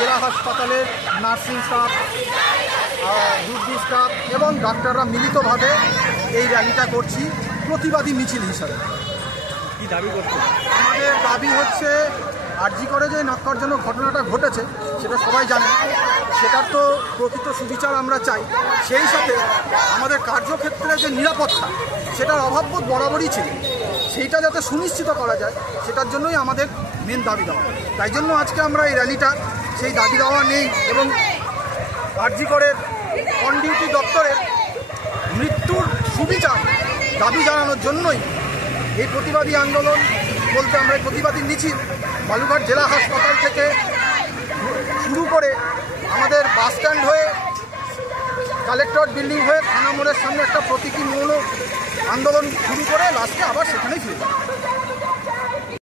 জেলা হাসপাতালের nursing staff, duty staff এবং ডাক্তাররা মিলিতভাবে এই র্যালিটা করছি প্রতিবাদী মিছিল হিসাবে। কি দাবি করছে? আমাদের দাবি হচ্ছে আরজি করে যে ন্যক্কারজনক ঘটনাটা ঘটেছে সেটা সবাই জানে, সেটার তো প্রকৃত সুবিচার আমরা চাই। সেই সাথে আমাদের কার্যক্ষেত্রে যে নিরাপত্তা সেটার অভাববোধ বরাবরই ছিল, সেইটা যাতে সুনিশ্চিত করা যায় সেটার জন্যই আমাদের মেন দাবি দেওয়া। তাই জন্য আজকে আমরা এই র্যালিটা সেই দাবি দেওয়া নেই এবং আরজি করে অন ডিউটি দপ্তরের মৃত্যুর সুবিচার দাবি জানানোর জন্যই এই প্রতিবাদী আন্দোলন বলতে আমরা এই প্রতিবাদী মিছিল বালুরঘাট জেলা হাসপাতাল থেকে শুরু করে আমাদের বাস স্ট্যান্ড হয়ে কালেক্টরেট বিল্ডিং হয়ে থানা মোড়ের সামনে একটা প্রতীকীমূলক আন্দোলন শুরু করে লাস্টে আবার সেখানেই ফিরে